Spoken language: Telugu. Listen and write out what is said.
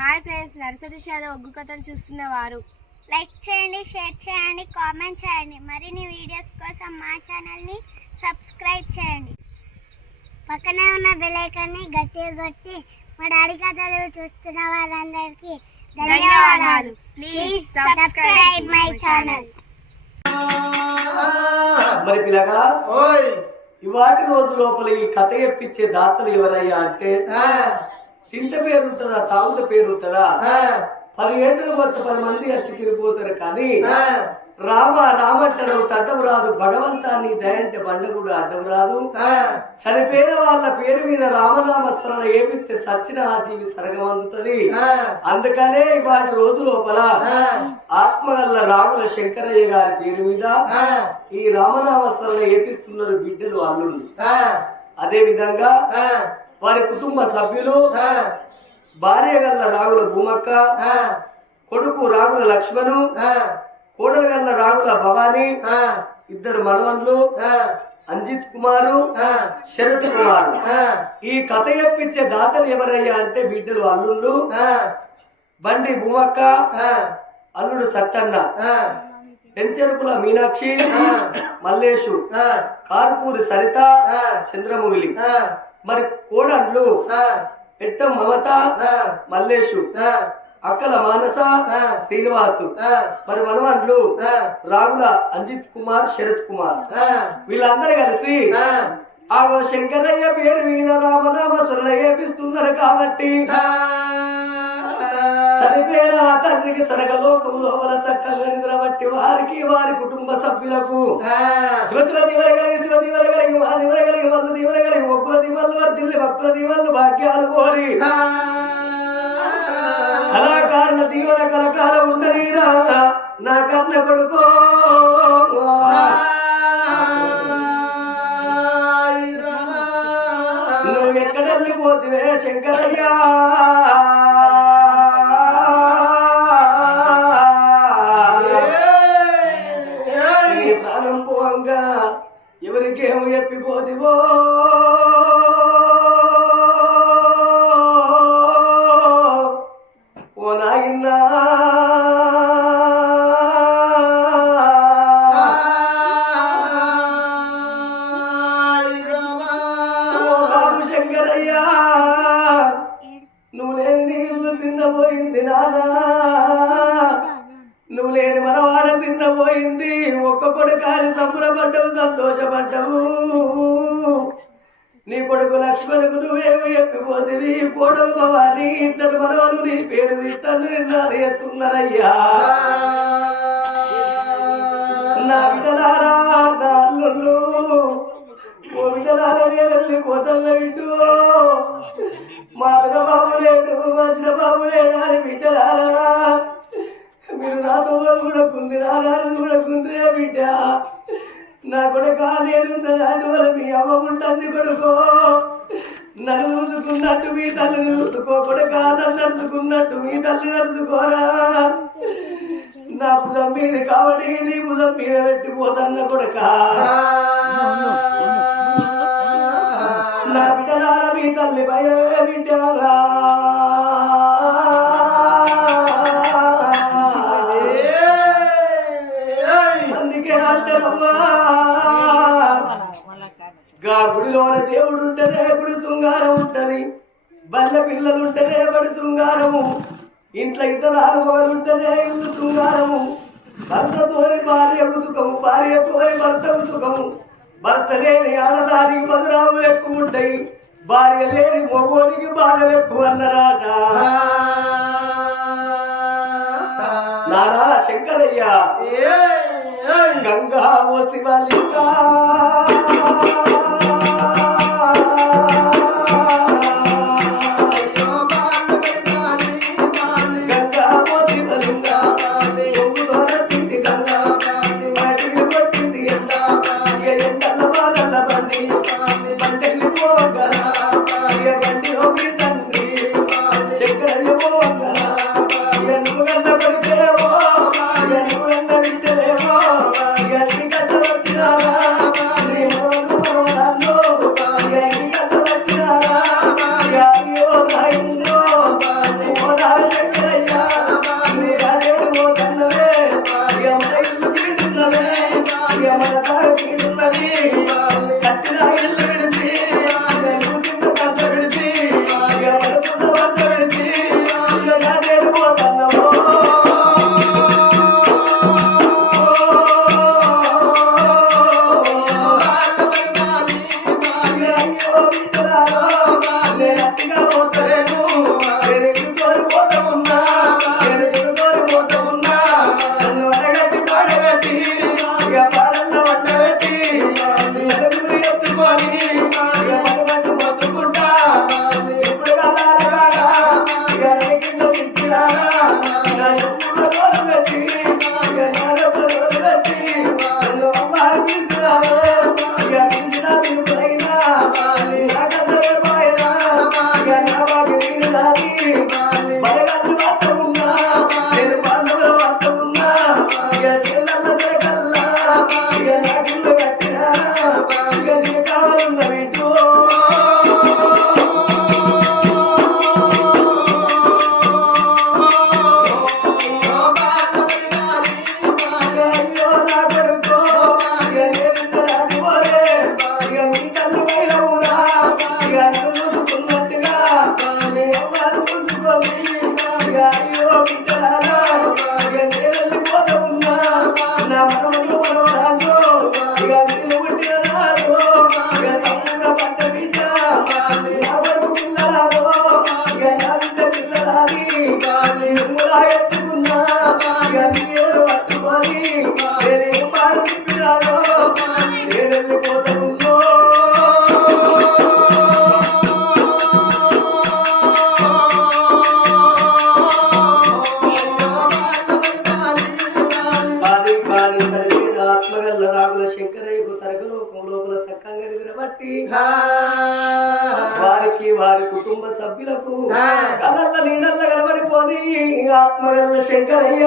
హాయ్ ఫ్రెండ్స్ నర్సరీ షాలో ఒగ్గు కథలు చూస్తున్న వారు. లైక్ చేయండి షేర్ చేయండి కామెంట్ చేయండి. మరిన్ని వీడియోస్ కోసం మా ఛానల్ని సబ్స్క్రైబ్ చేయండి. పక్కనే ఉన్న బెల్ ఐకాన్ని గట్టిగా కొట్టి మా డాడీ కథలు చూస్తున్న వారందరికీ ధన్యవాదాలు. ప్లీజ్ సబ్స్క్రైబ్ మై ఛానల్ మరి పిల్లగా ఓయ్. ఇవాటి రోజు లోపల ఈ కథ ఎప్పించే దాతలు ఎవరయ్యా అంటే తింట పేరు ఉంటుందా? తాగుత పేరు ఉంటుందా? ఆ, పది ఏళ్ళు వచ్చి పది మంది తిరిగిపోతారు కానీ రామ రామంటారు అడ్డం రాదు భగవంతాన్ని దయంటే బండగుడు అడ్డం రాదు. చనిపోయిన వాళ్ళ పేరు మీద రామనామ స్మరణ ఏమిస్తే సచ్చిన ఆ. జీవి సరగం అందుతుంది అందుకనే వాటి రోజు లోపల ఆ, ఆత్మగల్ల రాగుల శంకరయ్య గారి పేరు మీద ఈ రామనామ స్మరణ ఏపిస్తున్నారు బిడ్డలు అల్లుళ్ళు. ఆ, అదే విధంగా వారి కుటుంబ సభ్యులు భార్య గల్ల రాగుల భూమక్క కొడుకు రాగుల లక్ష్మణు కోడలు గల్ల రాగుల భవాని ఇద్దరు మనవన్లు అంజిత్ కుమారు శరత్ కుమారు. ఈ కథ చెప్పించే దాతలు ఎవరయ్యా అంటే బిడ్డలు అల్లుళ్ళు బండి భూమక్క అల్లుడు సత్తన్న పెంచెరుపుల మీనాక్షి మల్లేషు కారుకూరి సరిత చంద్రముగిలి మరి కోడళ్ళు పెట్ట మమత మల్లేషు అక్కల మానస. శ్రీనివాసు. మరి మనవన్లు ఆ, రాగుల అంజిత్ కుమార్ శరత్ కుమార్. వీళ్ళందరూ కలిసి ఆ, ఆ శంకరయ్య పేరు మీద రామనామ స్మరణ ఏపిస్తున్నారు కాబట్టి ఆ తండ్రికి సరగలోకములో వల చక్కగా నిద్రబట్టి వారికి వారి కుటుంబ సభ్యులకు. శివ శివ దీవర కలిగి శివ దీవర కలిగి మా దీవర కలిగి మల్లు దీవర కలిగి ఒక్కుల దీవలు వర్దిల్లి భక్తుల దీవలు భాగ్యాలు కోరి. కళాకారుల దీవెన కలకాలం ఉండలేరా నా కన్న కొడుకో. నువ్వు ఎక్కడ వెళ్ళిపోతివే శంకరయ్యా? ఎవరికేమో ఎప్పిపోతివో లేని మనవాడ పోయింది. ఒక్క కొడుకాని సంబరపడ్డవు సంతోషపడ్డవు. నీ కొడుకు లక్ష్మణుకు నువ్వేమి చెప్పిపోతివి? కోడలు భవాని ఇద్దరు మనవలు నీ పేరు ఇద్దరు నిన్నది ఎత్తున్నారయ్యా. నా విడలారా నా అల్లుళ్ళు ఓ బిడ్డలారా నేను వెళ్ళిపోతున్న బిడ్డు మా పెద్ద బాబు లేడు మా చిన్న బాబు లేడు అని బిడ్డలారా నా నాతో కూడా కుంది నాన్న కూడా కుందే బిడ్డ నా కొడుక నేనున్న నాటి వల్ల మీ అమ్మ ఉంటుంది కొడుకో. నన్ను చూసుకున్నట్టు మీ తల్లిని చూసుకో కొడుక నన్ను నడుచుకున్నట్టు మీ తల్లి నడుచుకోరా. నా భుజం మీద కాబట్టి నీ భుజం మీద పెట్టిపోతన్న కొడుక. నా బిడ్డ మీ తల్లి భయమే బిడ్డారా ఉంటేనే గుడి శృంగారం ఉంటది. బల్ల పిల్లలు ఉంటేనే బడి శృంగారము. ఇంట్లో ఇద్దరు ఆడమగలు ఉంటేనే ఇల్లు శృంగారము. భర్తతోని భార్యకు సుఖము భార్యతోని భర్తకు సుఖము. భర్త లేని ఆడదానికి బదురాములు ఎక్కువ ఉంటాయి. భార్య లేని మగోనికి బాధలు ఎక్కువ అన్నరాట నానా శంకరయ్య. గంగా ఓ శివలింగా. జమలపడ నా సొమ్ముల Oh, my God. వారికి వారి కుటుంబ సభ్యులకు కళ్ళల్ల నీడల్ల కనబడిపోని ఆత్మగల్ల శంకరయ్య.